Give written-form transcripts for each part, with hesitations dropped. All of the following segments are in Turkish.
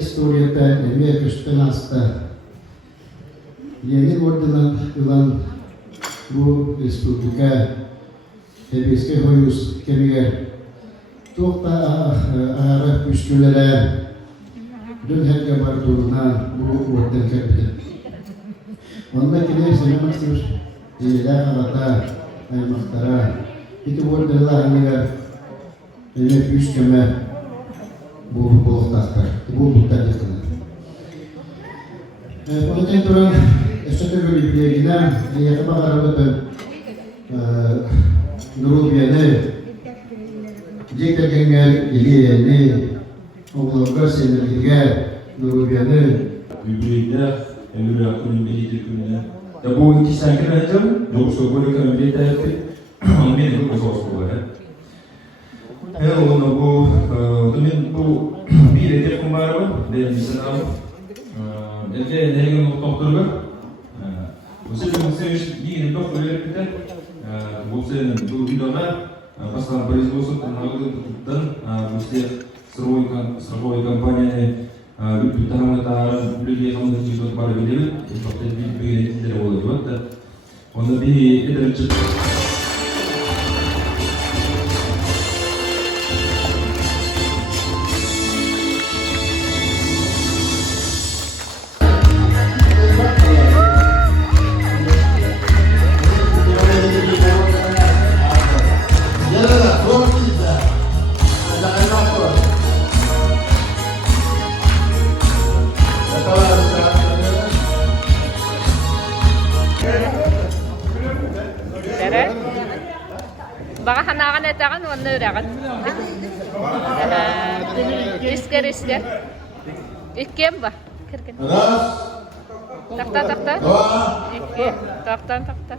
Историята не е къщенаста. Yeni ordudan yılan bu Respublika Tebriz'e hoyuz kemiğe çok da ağırlık güçlülere dün herke barduğuna bu ordudan kebide. Onda kine senemasır ila alata aymaktara itu ordular hangiler yemek güç keme bu boluktaklar bu buluktaklar. Politik durum Eşitlik Bölüklerine yakın aralıkta Nurubiye'ne Cekterkenler ilgili oğullar senelirge Nurubiye'ne Birbirine emir akıllı belirli günler. Ya bu iki sanki racam, yoksa böyle kamera tarafı, ama benim bu sosu var. Onu bu, demin bu bir hedef kumarı, ben mesela Ülke nehirgen doktorlar, bu sefer mesela bir doktorlar biter, bu sefer bu videolar pasal производство нагрузкадан, bu sefer страховой компания bir tane daha людей sonunda çift var bilir, çok da bir yöneticileri oluyor da, onda bir ederci. Baka hanakan na takan, wala na takan. Riske. İkkem ba? Takta. İkkem. Takta.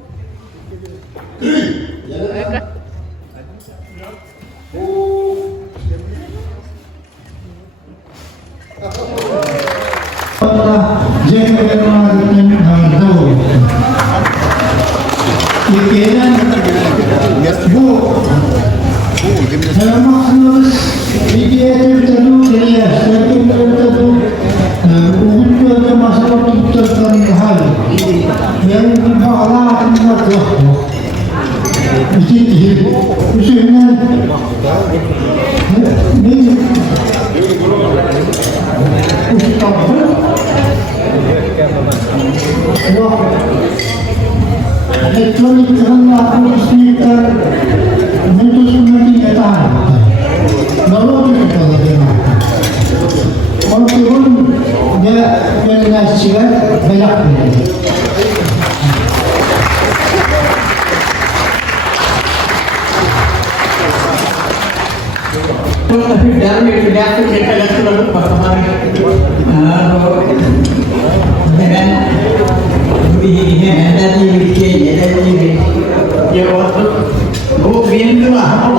Maksudumuz videoyu terus ya, semakin tertentu untuk masalah tutupkan hal yang malah tidak mesti usulnya ini elektronik dengan speaker itu semua kita lalu kita lakukan. Walaupun dia mengasihkan banyak. Tapi dalam itu dia kita lakukan pertemuan dengan ini dari ya waktu वो बियन तो आहा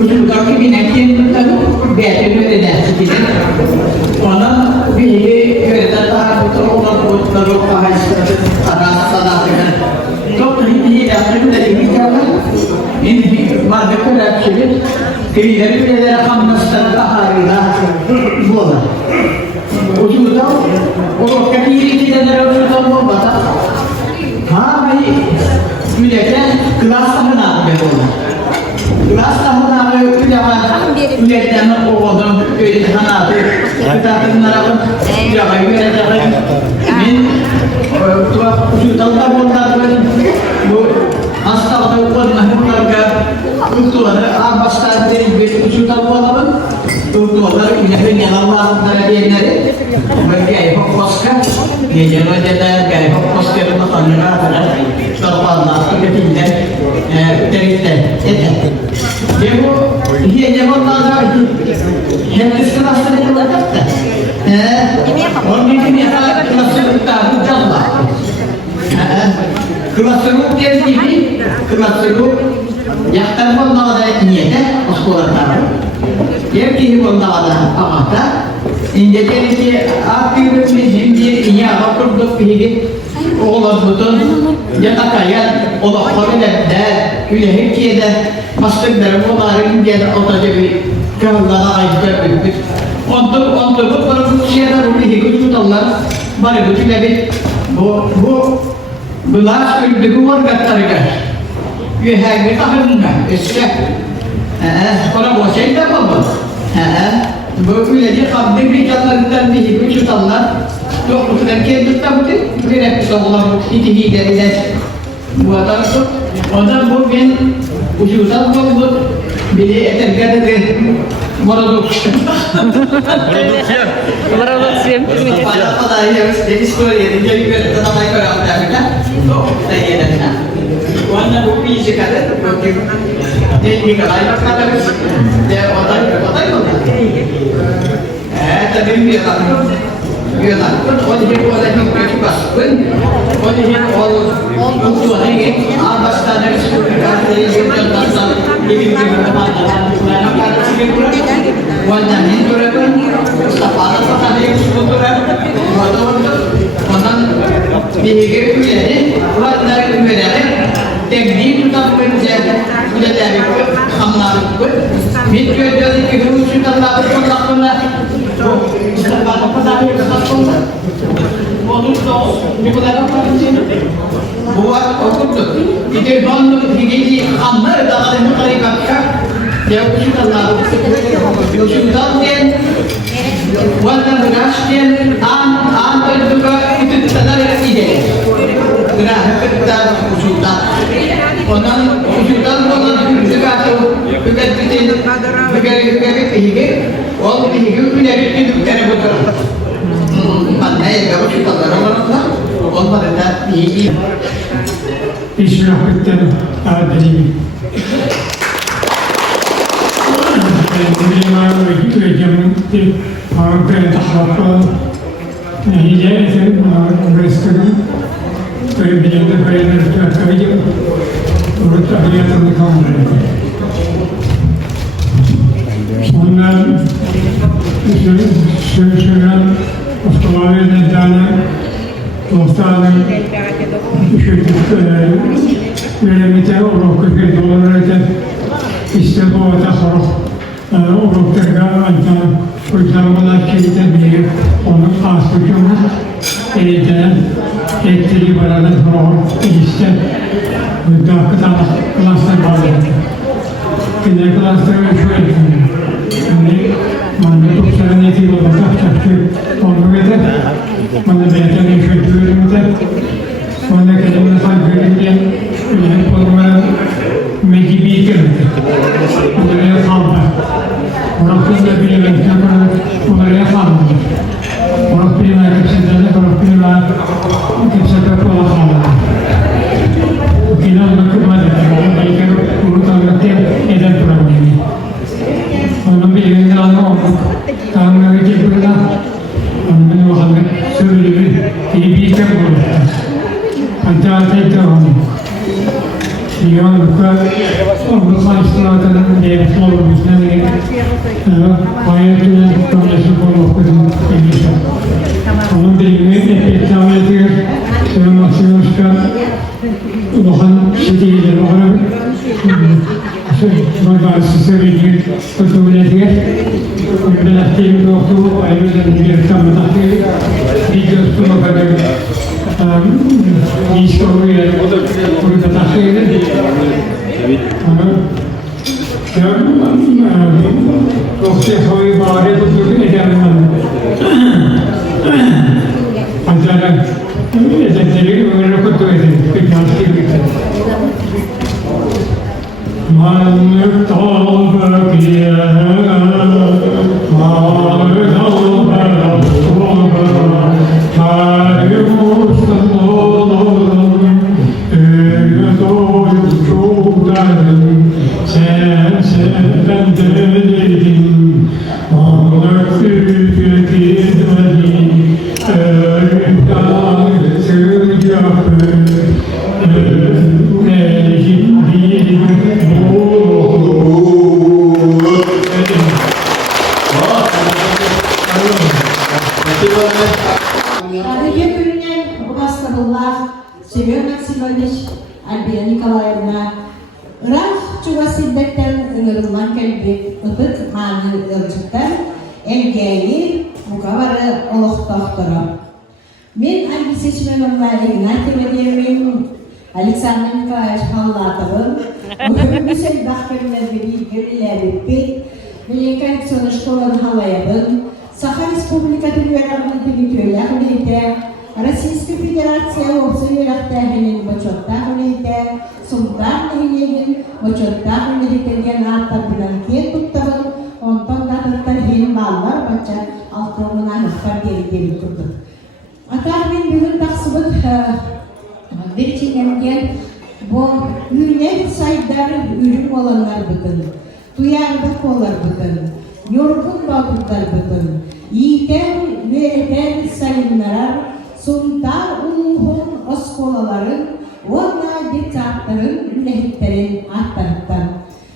उस गांव की नेकियन तक बैठे हुए रहते थे और भी ये कहता था तो उन्होंने बहुत करो कहा इस रास्ता दाते हैं तो कहीं ये रास्ते में लगी जाता इन मार्ग पर एक्चुअली कि इधर भी इधर हम नस्तर का हारेगा बोला उस बताओ वो कहीं की तरह वो बता हाँ भाई Üyeten kelas tahunan betul. Kelas tahunan itu jangan üyeten oğlum üyeten hanatı. Kita kenal jangan üyeten min tua juta tahun bu hasta tahun mahmud harga untuk ada abasta dari juta tahun untuk ada üyeten yang Allah dari negara mereka yang fokuskan dia jangan jadi kayak fokuskan makannya ada terpana ketinggian terita Jemu dia jemu mana hentis kelas tadi kita kata orang ini adalah kelas kita jalla kelas dia ini kelas yang terpon ada niatnya sekolah tahu yang kini pun ada apa ini jadi akhir ini ini apa pun berpikir oğlan bütün yatakaya oda kabinette üyelik yedi mastıkları bunların diye otaca bir Kağıtlara ayıklar büyük. Onları bu şeyler bu bir tutallar. Bari bu tüyle bu bular öldüğü var katlarıga. Yühəgli kahırınca, eski. Sonra bu şey de bu. Bu ülece kabde bir katlarından bir hiçbir tutallar. Yok bu kadar kendisi tabi bir hep soğulan itihi deriden. Bu adam bu. Ondan bu ben ucuzdan bu biri etergede de Moradoksiyum. Moradoksiyum. Pada harus jadi story jadi juga tetap naik ke dalam dapurnya. Tuh, saya dan warna bukti sekarang bukti. Jadi kalau ada kata dia otak. Tadi dia takut. Dia takut. Orang dia buat lagi berkipas pun. Orang dia all buku lagi. Abas tanah sekolah dari tentang ini warna itu apa? Apa tadi sebetulnya orang behavior itu jadi warna itu berada teknik tetap menjadi menjadi hamlar itu mikro jadi kehidupan kita lakukan apa tadi lakukan waktu itu dilakukan apa sih buat waktu itu orang begini hamlar dalam mereka dia kita lakukan Sultan warna berasnya an juga itu tanda ide gerah kita Sultan orang Sultan juga tu juga orang itu punya itu cara betul mana ya kalau kita orang pada ini İşrahıttan adil. Dünya ve cemiyeti Ankara tahakkı hidayeti rızkını ve bilende paylaştığı kayıp urut ahliyatını kavramıyor. Onlar sürüsünen ustaları nedeni dostlarının yönetimde olarak bir dolarlarca işte bu atasarruf oluklarga ancak uygulamalar kilitli bir onun aslıcımız eğitim etkili baradan sonra işte müdahale klaslar bağlı. Kine klasları şöyle şimdi mantık uçların etkili olacak çünkü onu ve de bana beğenen şu bölümde sonra kendimde sanki görünce ülke olmayan mecibi girdi. Oraya kaldı. Orası da bilemekten oraya kaldı. Orası bilemek kimseden de orası bilemek kimseden de oraya kaldı. Kinan bakımadı. Belki bunu tanıkta eden problemi. Onun bilginden anlamadık. Tanrı'nın cebirden onun Muhammed söylediği iyi bir item buldu. Hatta tekrar Diyanlıkta onu karşılarken devlet olmuşlar diye hayatıyla tanesi konuştuğum endişe. Onun deyimi epeytame ediyor. Söylemesi çıkan Ulan şekilde olarak bazı söylediği kabul ediyor. Ben aktif doktor ayrıca bir tanıdığı videosuna kadar historia burada taşıydı. Doktor Hoy bari tutuyor ederim. Antara edenleri ömrünü kutuyor. Bir yansıtıyor. Manlık tolbakiye, manlık tolbakiye, Seviyor Maksimovich, Albina Nikolaevna, Irak çuvasındakinden ınırılan kelbek ıtık manı ılcıktan elgeyi mukavarı oluqtaqtırı. Men Algisi Süleymanova Ignatyevna Alexander Nikolaevich Pallatовым, Müsel Bakırlar'ı gerileri pek, Великолепная школа Халаябын, Саха Республикасы Верховный Тюлях, Российская Федерация Опция Верхтахинин Бачоттахинин, Султанхинин, Бачоттахинин, Генната Бланкет, Туттавын, Онтон Дататтархин Баллар, Бача, Алтомынан Хабери Турды. Атармен бүгін тақсыбыт бірчегенген бұл үйінен сайдары үйрім оланлар бұтын, туярдық олар бұтын, yorgun bağlıklar bütün, yiğiten ve eden sayınlara, suntar uluğun oskolaların, onunla diktatların, ülehitlerin atlarından,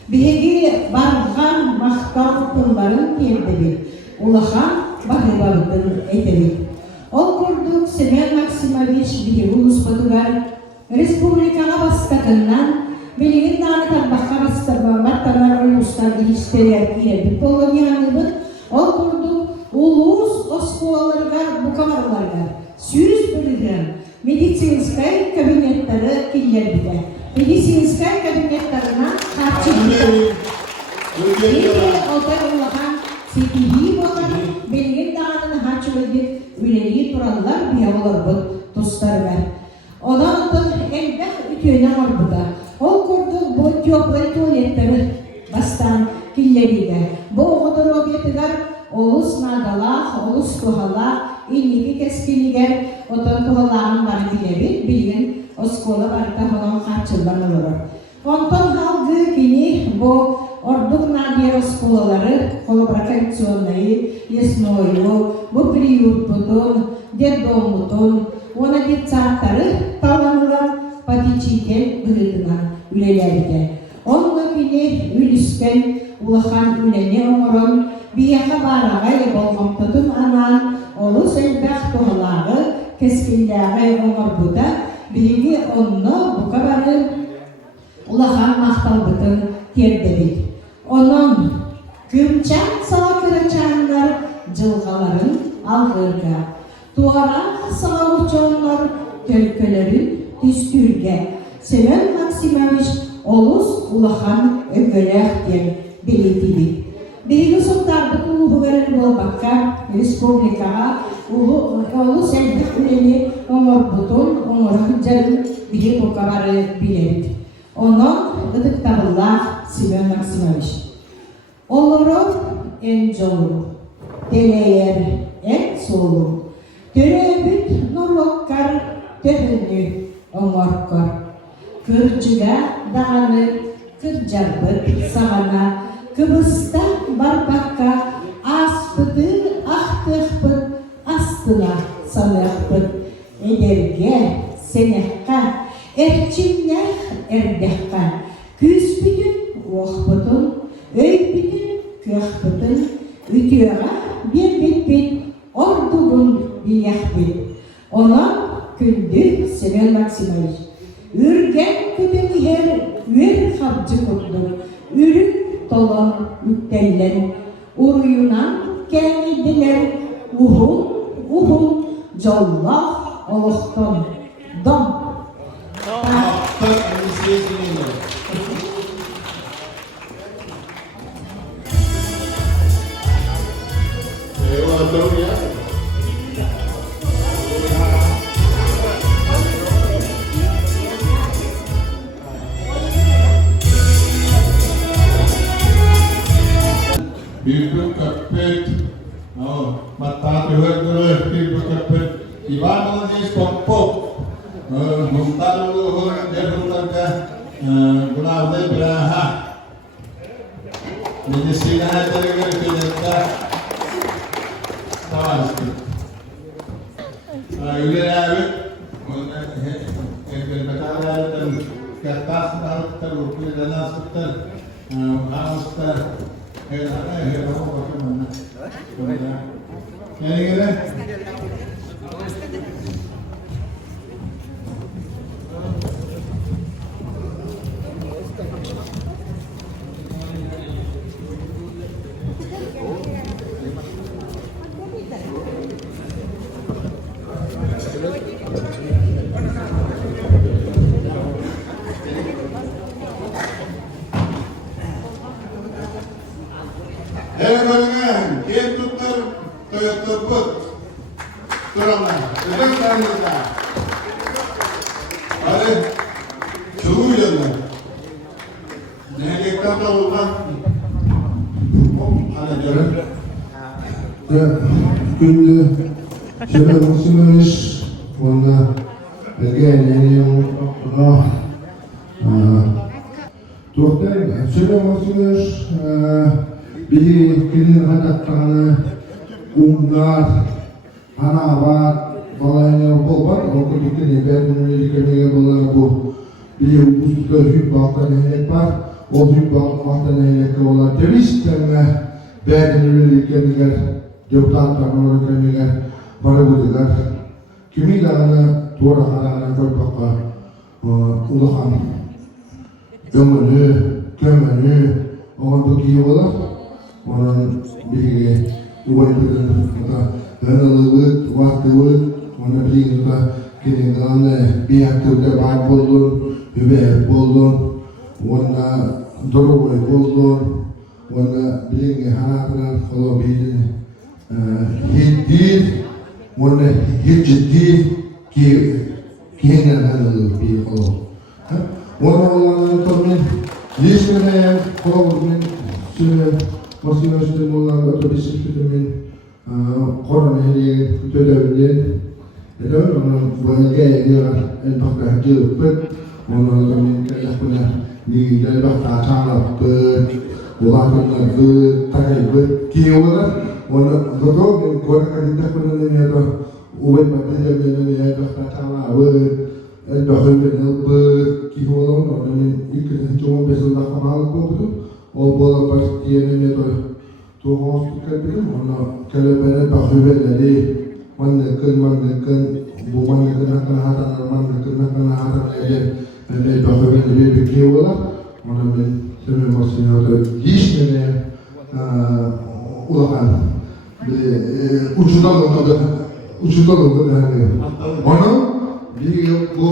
bihegi barğan mahtal kulların terdebi, ulahan bahıbağıtın edebi. Ol kurduk Semyon Maksimovich bihi ulus batıgar, Respublikaga bastakından, Belirgin dağınıkan bakka battalar uluslar ilişkiler kirebit polonyanlıbın, ol kurduk ulus oskolalarga, bukamarlarga, süz bölügen, medicinskay kabinetleri killer bile. Medicinskay kabinetlerine karşı bile. Belirgin oltay olakan setihi olan, belirgin dağının harçılığı üleliği turallar bihe olur bu dostlar ver. Ondan elbette ütüyle var bu da. Ol kurduk bu teplay tuvaletleri bastan killeriydi. Bu oğudur objektiler olus nadalak, olus tuhalak, ilgili keskiliger, otan tuhalağın var bilebil, bilgin oskola barda olan kaçıldan olur. Ondan halgı kini bu orduk nadiyer oskolaları, kolaborakasyonları, yesnoyu, bu priyut butun, dedom butun, ona ditsartları talanılan patiçiken bıhıdına ülelerdi. Onunla bile ülüsken ulahan ülene oğurun, bir yaka barağay bolğam tutun anan, olus elbaq tuğalağı, keskilleri oğur buda, bilgi onu bu kabarı ulahan mahtal bıtın terdedik. Onun kümçan sağa kıraçanlar cılgaların algırga, tuara sağa uçanlar tölkelerin düstürge, Semyon Maksimovich olus ulahan ögölekten belirtidik. Birinci sultardık ulu veren bolbakka, Respublikaga olus elbek üleni onur butun, onur hıccarın biri bu kabarı bilerik. Onun ıdık tabıllar Semyon Maksimovich. Olurum en jolum, teleyer en solum, törebüt nolokkar töhünü onurkor. Kırcıga dağını kırcarbıt sağana, kıbısta barbakka aspıdı ahtıqpıt astına sanıqpıt. Ederge senekka, erçimler erdekka, küspütün oğpıtın, öypütün köhpütün, ütüyağa bir bit ordugun biyahbit. Ona kündü Semyon Maksimovich. Ürgen kütün her ür harcı kurdu, ürün tolan üttellen, uruyunan gelmediler, uhun, jollah oluqton, dom. Büyük köpek, mata tuhur büyük köpek, Ivan Aziz Pompop, Muhtar Uluhur, Derhularga, Gunavde Braha, Medisina Terger Kudetta, Tavasti. Üleri Ekberbekarlardan kertas dağıtır, ukule danasıtır, ağustır, Hera bakımına. Yani göre Hadi. Çılgın yanına. Nehirlikten de olmak. Hadi canım. Күнді жібі мұсымыз, онда әлге әлемін тоқтар, жібі мұсымыз, бігі келін ғадаттағаны, ұңдар, анабат, балайны болбар, оқыдықын бәрдің өлікемеге болары бұл. Бігі ұсты хүп бақтан әлек бар, ол хүп бақтан әлекі олар. Дебістіңі бәрдің өлікемегер депутаттар өлікемегер бары бұдығар. Кемей дағаны туара қарағына көрпаққа ұлыған өңілі, көмілі, оған бүкейі болар. Оның бігі ұғай бүгін өнілігіт, уақтығыт, оны білігіні кенеңдіғаны бияқтығыда бар болдың, үбәйіп болдың, оны дұрғай болдың, оны біліңге ханатынан қолу бейдін хеттейін, оны хетчеттейін кейінен әнілі бей қолу. Оны олағын тұрмен ешкіне қолумен сүрі Мосимовичтің олағы өтөбесін күтімен қорын әлеген төдәуілден Edor orang boleh dia entah kerja pun orang kami kerja punya ni dah kacang lah pun orang kena pun tak pun kio lah orang betul orang kerja punya ni ada ubat macam ni ada kacang lah pun entah kerja pun kio orang ni ikut cuma besar dah kamal pun betul oh bola pasti ni ada tu orang kerja orang kalau benar tak kerja jadi mandekan bukan kenakan hatan mandekan hatan aja ini bahkan lebih begitu lah mana ni semua masih ada listnya ulakan ujudan ni mana dia bu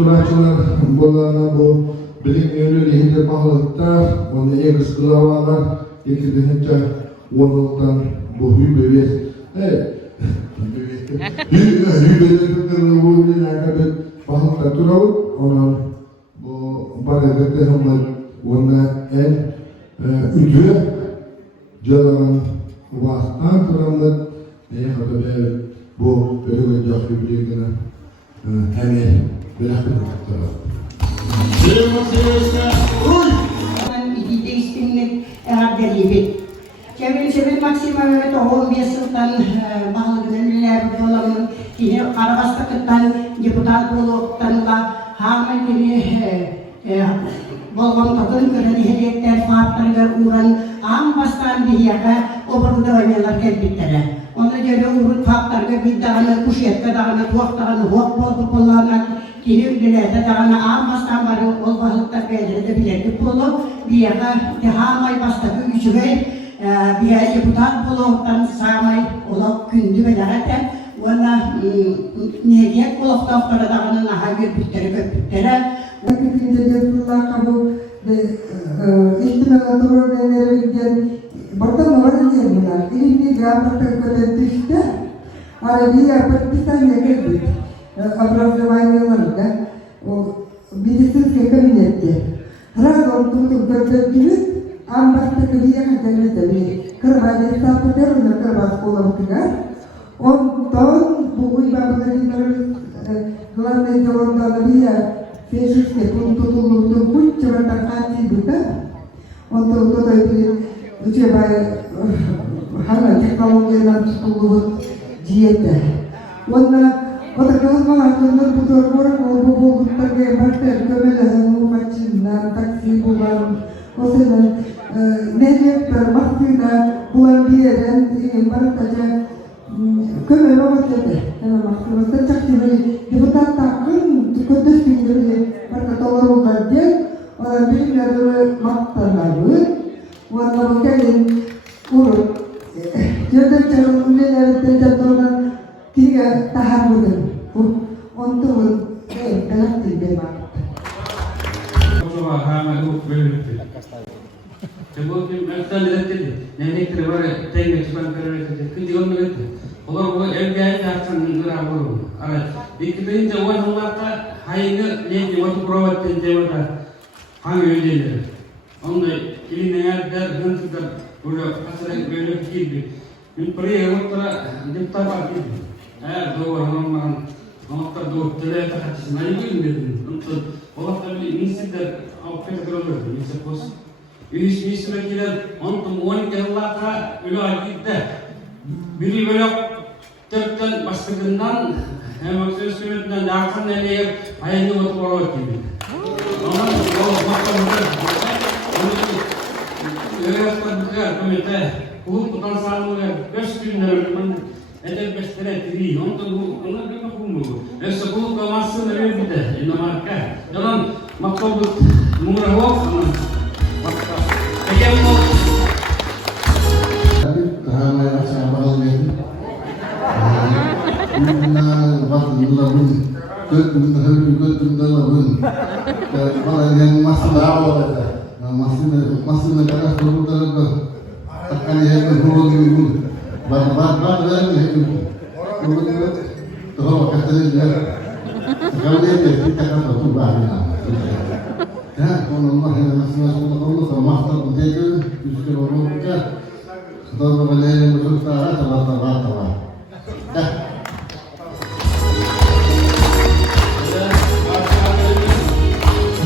turacular bola bu beli melu di hidup mahalta mana yang sekolah ikut dengan wanita bu hibis hübelerin ruhunun akabet bahar taturau orang pada kerja hamil warna ujue jalan wastan terambat kata bu berubah jauh dengan hemen berlaku. Çevir maksimum evet o 15 yıldan bağlı gönüllüler olanın yine Karabastak'tan deputat buluktan da hemen yine bolgan tatın köreni hediyetler farklarına uğran ağın bastan bir yaka o burada oynayanlar kelbitleri. Ona göre uğrun farklarına bir dağına kuş etka dağına tuğak dağına huak bol kullanılan yine ülkelerde dağına ağın bastan var ol balıklar belirde bilirdi pulu bir yaka hamay bastakı üçüge biar deputat buluktan samay olak kündü bedaraten wana niyet olak tafkara dağına nahagir büttere köpüttere Vakitinde yazılar kabul ihtimal doğru verilgen burada var diyorlar. İlmi gabata kadar düştü. Arabiya partisan geldi. Образованиеларда медицинский кабинетте. Раз он тут подтвердил, амбаста кабинет хотели кырбады сапытер на кырбас коловкига. Он тон бугуй бабалариндар главный делонда Arabiya физически тутулуктун кучча таркати бута. Он то это учебай хана технологиялар тутулугут диета. Oda kızmalar kızlar bu doğru bu bulutlarga başlar kömelerin umaçından taksi bulan o senen necekler maktıyla bulan bir yerden barakaca kömele başladı. Yani maktıyla çaktırı deputat takın tükötüş gündürü barakadolar olgar diye ona bilimleri maktarları ona bakalım urut yerden çarın ülkeleri tencadoran tiga tahap bukan, untuk dalam tiga mak. Coba hama itu berarti. Coba kita lihat ini, nenek terbaru tengah cuman kerana kerja orang itu. Kalau bu LBI tak akan negara baru. Ada, di kita ini jauh orang hayını neydi otu provatten devata hangi ödeleri. Onda iline yerler hınsızlar burada hastalık böyle gibi. Gün buraya otura dipta var gibi. Eğer doğru hanımdan anahtar doğru tele takatısına bilmedim. Untuk olakta bir insider afet görülür. Misal Üyüsümekiler ontum 12 yıllarda ölü ayıpta biri böyle tepten başlıkından hem söz süretinden dağıtan nereye hayırlı oturup oraya gibi. Ama o bakımda öğretmen bıkar komite hukuk potansiyelleri 5 günler eder bestere diri ontum bu ona bir bakım bu. Esa hukuk kaması nereye bide inamarka. Dalam maktubut murahok Ya, Allah yang Allah sama menjaga justru orang kita kita boleh berusaha tawa.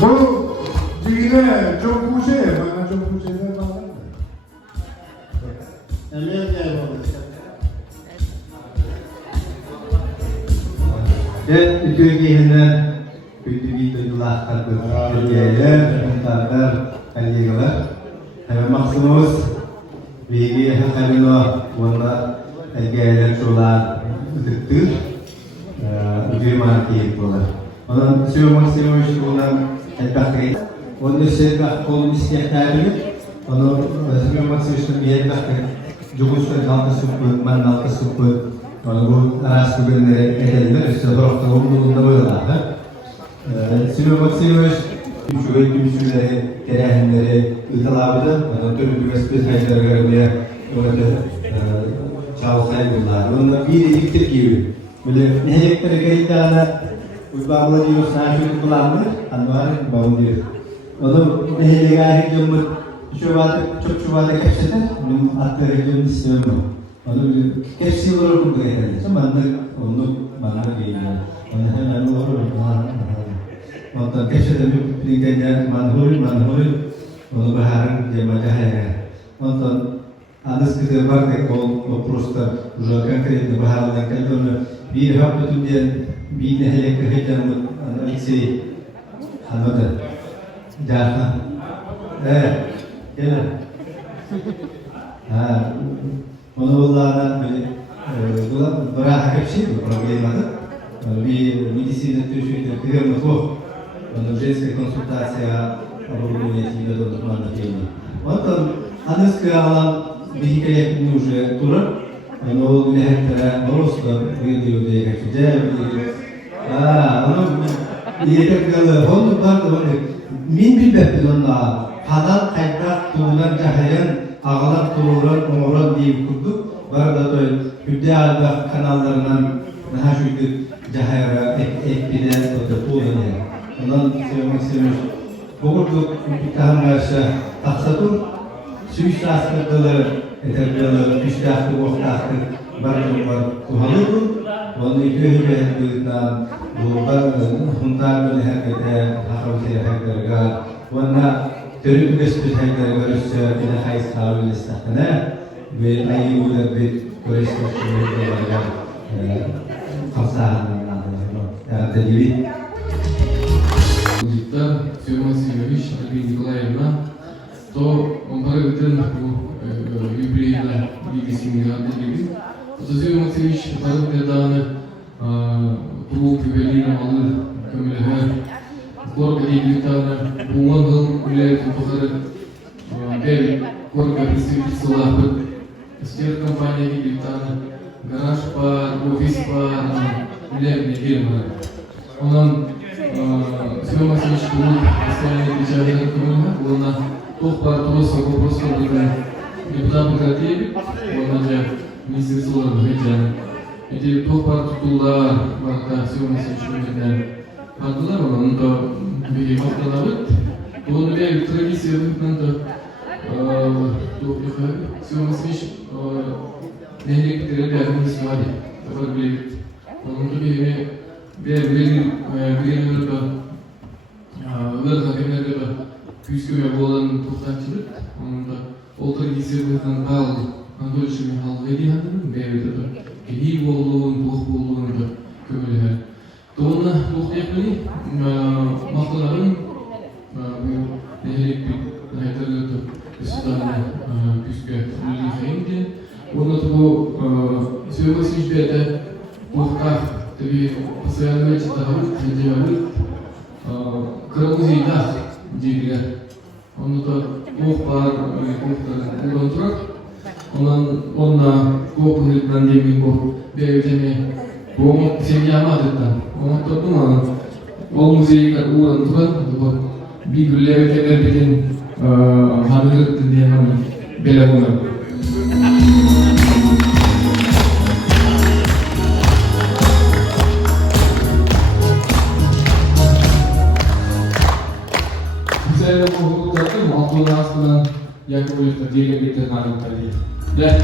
Bu dile çok kuşe, bana çok kuşe de bağlı. Dan ülkeyinden büyük duygular kalbur Türkiye'ler, muhtarlar, kaliyeler. Hem maksumuz bilgi hakkında bunlar elgeler çoğlar tıktır. Ucuyman kiyip olar. Ondan maksimum bundan elbette. Onun sebep kolun istiyatları. Onu maksimum bir elbette. Cumhurbaşkanı kalkısı bu, man kalkısı bu. Onu bu arası bölümlere edelim. İşte bu olduğunda böyle daha. Maksimum şöyle gümüşleri, kerehimleri ıtalabıda, türlü üniversite sayıları görmeye orada çalışaydılar. Onunla bir ediktir gibi. Böyle nehirleri kayıtlarına uygulamada diyor, sanatçılık kullanılır, anvarı bağlıdır. Onu nehirli gayet yılmır, çok çuvada kepseder, onun atları yılmır istiyorum. Onu kepsi olur mu kayıtlar? Onu bana geliyor. Onu hemen olur. Nonton kepseder mi peningkatnya manhul, onu baharan dia macahaya. Nonton anas kita pakai kol prosta, usahakan kerja baharan kalau bir hafta tu dia bir nehir kerja anak isi anota jahat. Gel. Onu Allah'tan böyle berah kepsi problem ada. Bir medisine tujuh kerja masuk. Женская консультация оборудования тебя до манатели. Вот английская вихикая уже тура, но легкая просто видео де как оно и это он бар мин билбеппин онда хадан кайта туулар жахаян агалап туруран оңорон дейip курдук бар да той үдде алба каналдарынан нахашуйдук жахайра экпиде туулан ondan maksimum bugün kahramanlarsa taksatur süiş tasdikleri eterbiyaları piştahti vakti barcumlar tuhalıdır. Onu iki hücreden bu huntar böyle herkese hakavsiye herkese ona törük gösteri herkese görüşse yine hayız kavil istahına ve ayı ular bir görüştürüşü kapsahanın adına tedbir. Фирма Семенович Альбина Николаевна, то он проведен юбилейна Лиги Семинарной Лиги. То Фирма Семенович проведен клуб юбилейна Малы Камилега, Корга Лигитана, Бумангал, Уляет Пахары, Бели, Корга представительства Лапы, Стер компания Лигитана, Гараж пар, офис пар, Уляет Нигельмана. Он Семен Максимович был постоянный печальный коммуна, был на топ партус вопрос который депутат Бакратеев, он уже министр Солар Бахетян. Эти топ партула Марта Семен Максимович Бахетян. vardılar onun da bir haftaları. Bunu bir tradisiyonundan da Siyonizmiş nehirlikleri derdimiz var ya. Tabii bir onun da bir da ılır hakemlerde de küsküme olan tuhtacılık onun da o tradisiyonundan bağlı. Anadolu için hal veriyanın bevde de iyi bolluğun, buh bolluğun da kömürler. Doğuna buh yapmayı mahtaların bu nehirlik bir nehirleri de üstadına küskü ülkeğinde. Onu da bu Siyonizmiş bede buhta tabi pasayalmaya çıkarıp tencerelik kırmızıyla diyorlar. Onu da buhlar, buhların kullantırak onunla kokuhuluktan demin bu beyefendi bu seviyamadıktan onu da bunu o müziği kadar uğrantıran bir gülle kemer beden hanırlıktı diyemem bela bunlar. Saya mau datang mau kelas dengan yang boleh terjadi di tengah tadi. Dan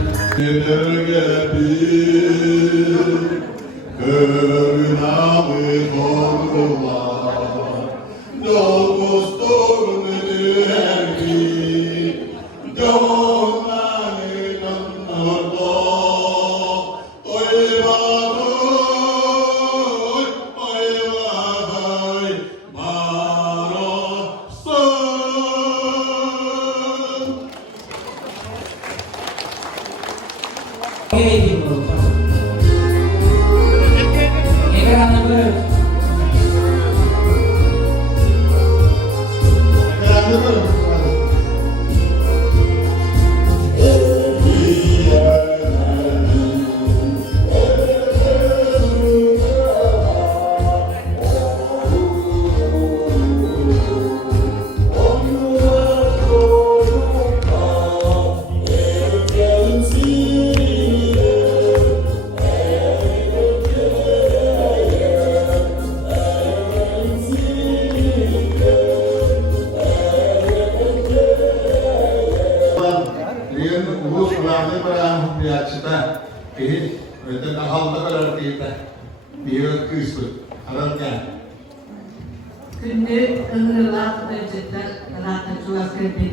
Günde ıhırlar, öncekler, rahatlıcılar kredi.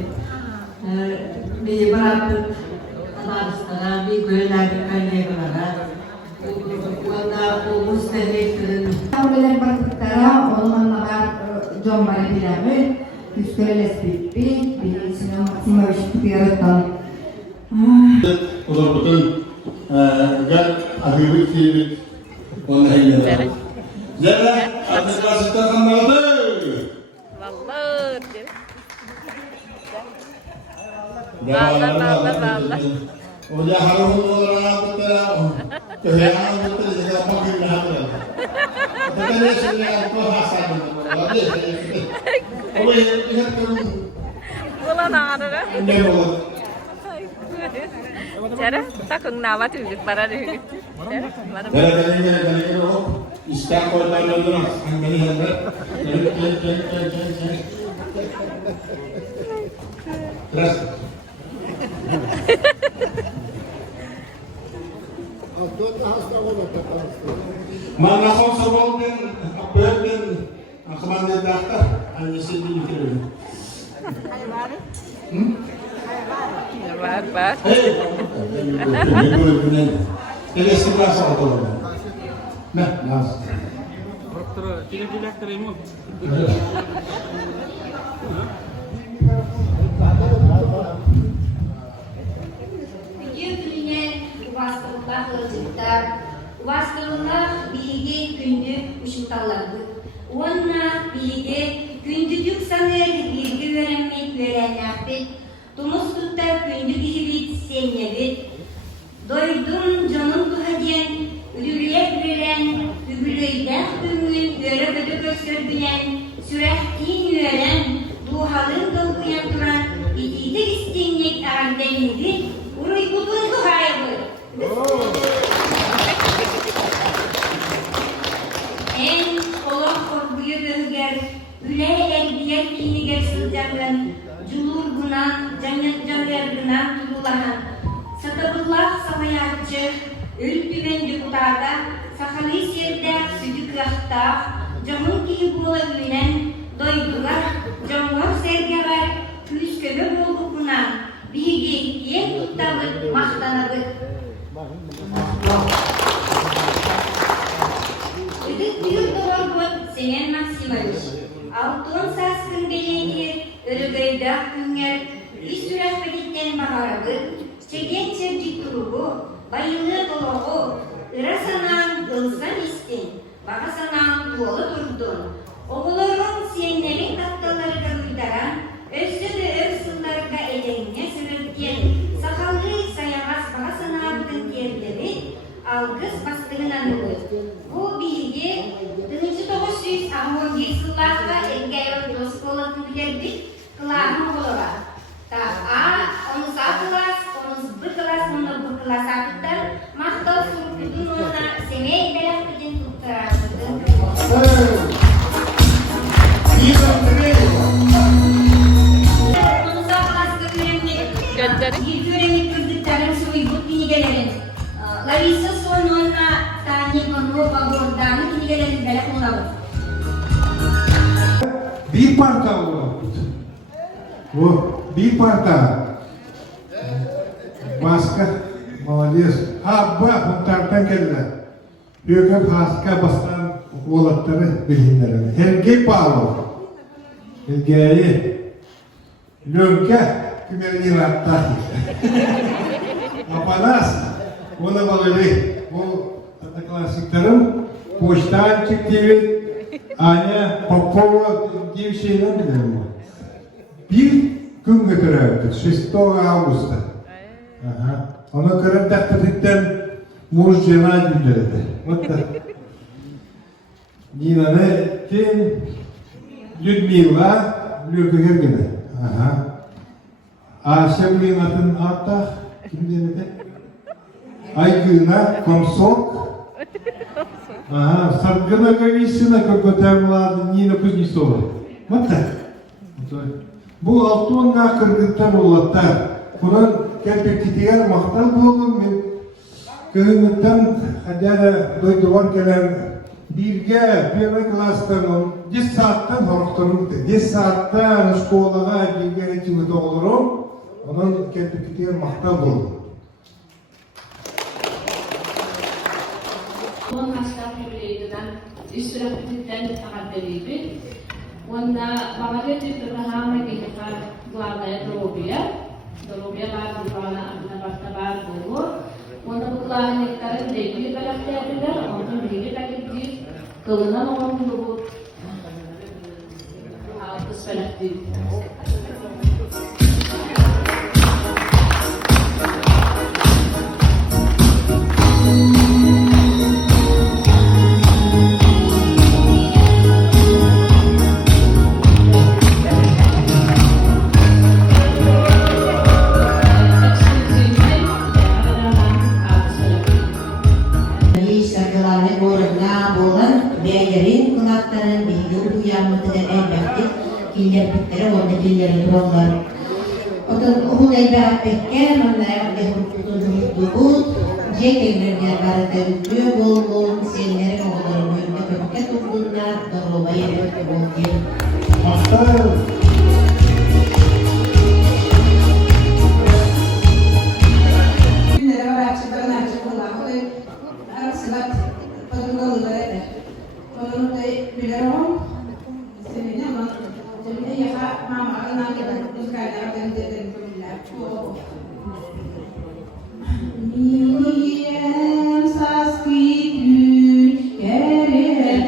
Bir bıraktık, anaristlara, bir göllerdi kaynayıklara. Onda o müstehliklerin. Bilen baktıklara olmanlar John Bilamı, Küsköyles Bitti, birisinin Maksimovic Kutiyarı'dan. Ular bütün gel ahirlik gibi onunla ilgili. Zerre, artık klasikten kanmadı. Vallahi. Vallahi. Udah harus orang betul, kehilangan betul jika mau kehilangan. Tapi dia sudah aku hasan, oh ingat kamu. Ulan ağrı. Cara takung nama tuh para deh. Dari istiak kau tahu dulu, angkali hendak. Terus. Mana kau sebelum berden kemana daftar hanya sedikit dulu. Var. Ini sebelah satu. Nah, nas. Tidak terima. Vasıflar kılacaklar. Vasıflar bilgi gündük uşutalardı. Onlar bilgi gündüdük sanır bilgi verenlerdi. Tumuz tutar gündük hibit senyedir. Doydum canım duhadiyen, ürülek veren, übüleyden ümmün, öre ödü gösterdüyen, sürehtin veren, duhalın dolguyan duran, itidir isteyenlik ağırdeniydi, uruy budun duhayı. En olak korkuyu Üle erdiyer kini gersizcangan, julur gunan, janyer gunan turulahan. Satabullah savayatçı, ültüven deputada, sahalı serder südük yahtağ, camın ki bola ünen, doydular, camlar sergeler, küskölü bolu gunan, bihigi yen tuttalık, mahtanalık. Ödük büyük doğal Seyen Maksimovich. Altın saskın belediye, örgöyde künger, iş sürahbeditten baharabı, çeken çevcik turubu, bayılı doluğu, ırasanan ılsan istin, bakasanan tuğulu durdun. Oğulların siyenlerin tatlılarına uydaran, özlü de örsıllarına edenine sürürken, sakallı sayamaz bakasanabıdın yerleri, algız bastığından olur. Bu bilgi 1911 yıllarda Engel Roskolat'ın bilerdik, kılağın oğulura. Onu sağ kılas, onu bir kılas, onu bir kılas atıptan, mahtal sürüktüğün ona semey belak edin tutturardın. Onu sağ kılas öğrenmek, bir öğrenmek kırdıkların soygut bilgelerin. Larissa sonuna tanya menurut abordan kini gelen belak mulau. Bir parta o. Bu bir parta. Başka молодец. Ha bu muhtardan geldiler. Büyük haska bastan oğlatları bilinlerine. Helge Pavlov. Helge'yi Lönke kümeli yarattı. Apanas onu böyle bu klasiklerim Poçtan çıktı. Anya Popova diye bir şeyden bilirim bu. Bir gün götürürdük, 6 Ağustos'ta. Ona göre dakikaten muş cena günlerinde. Hatta Nina'nı kim? Людмила, Lübüger gibi. Ayşemli'nin adını hatta kim denedi? Aygın'a Komsok. Sargına Говисина, какой-то младый, Нина Кузнецова. Вот так. Bu altınla Kırgız'tan oğlatlar. Bunun kerpekçitiler mahtal buldum. Köyümüzden hadere doyduvar gelen birge, bir klastan 10 saatten horukturum. 10 saatten şkolaga birge geçimde olurum. Onun kerpekçitiler mahtal buldum. Onun hasta privilegiyadan istirahatitten takaddeliydi. Onda bagada titrahama kita glada Drobia baru kana abna bartabar dulu. Onda bulan nektar devi balakte atilar, onda biri takiti kılına onun dulu. Hafız balakti. Oton elbette bekken, onlara hukukun Cekelerine baratı bol senlerin oğulları boyunca köpüke tuttuğunlar doğrulmayı bol Mahtar. Günlere var açıklarını açıklarlar. O da arasılat padırgalılar eder. Onun da bilir o. Seninle ama seninle yaka mama alınan kadar uzkaylardan dedim kömürler. O. Niyem saskitün kerede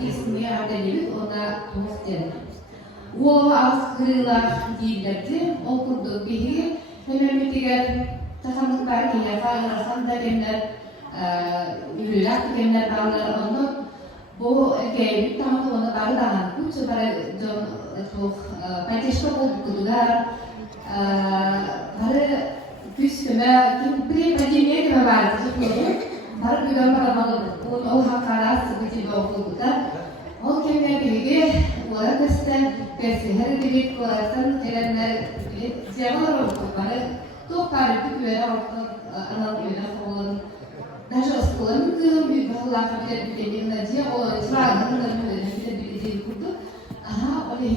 ciddi ismiye haberleri ona tuhaften. O az kırılar değillerdi. O kurdu bihi hemen bitiger tasanlıklar ki yaparlarsan da gemler ürüler gemler bağlar onu bu gemi tamam ona bağlı daha kutu para John tuh pateşte oldular para küsküme kim biri pagimye gibi vardı tutuyor para bir gambar bağlı o hakarat seperti okudular o kemler bilgi orada keste her bir korasan gelenler cevaplar oldu para toplar bir böyle anal böyle olan даже sekolah itu bahwa kami tidak mengaji oleh seragam dan tidak dididik itu, oleh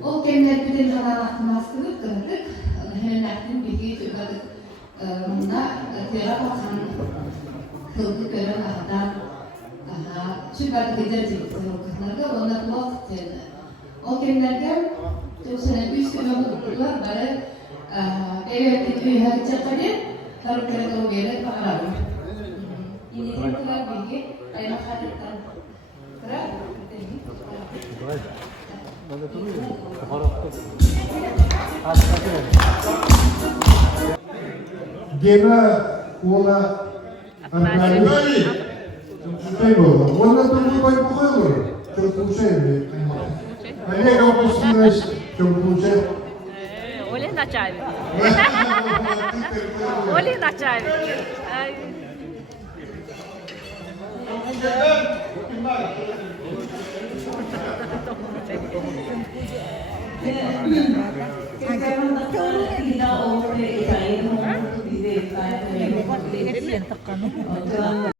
oh kami tidak anak masker kerja, hendak begitu juga mana tiada akan kerja kerana ada, juga kerja jadi kerana mana waktu jadi, oh kami kan terus nanti sekarang keluar pada kayak itu hari cakapnya lalu kerja bergerak pakai ini telah bikin ayam kharitan terus Gene ona analiz yapıyor. Ona da bir koyuyor. Çok şey mi? Ne kapısında çok şey. Oleh nak cari. Oleh nak cari. Tidak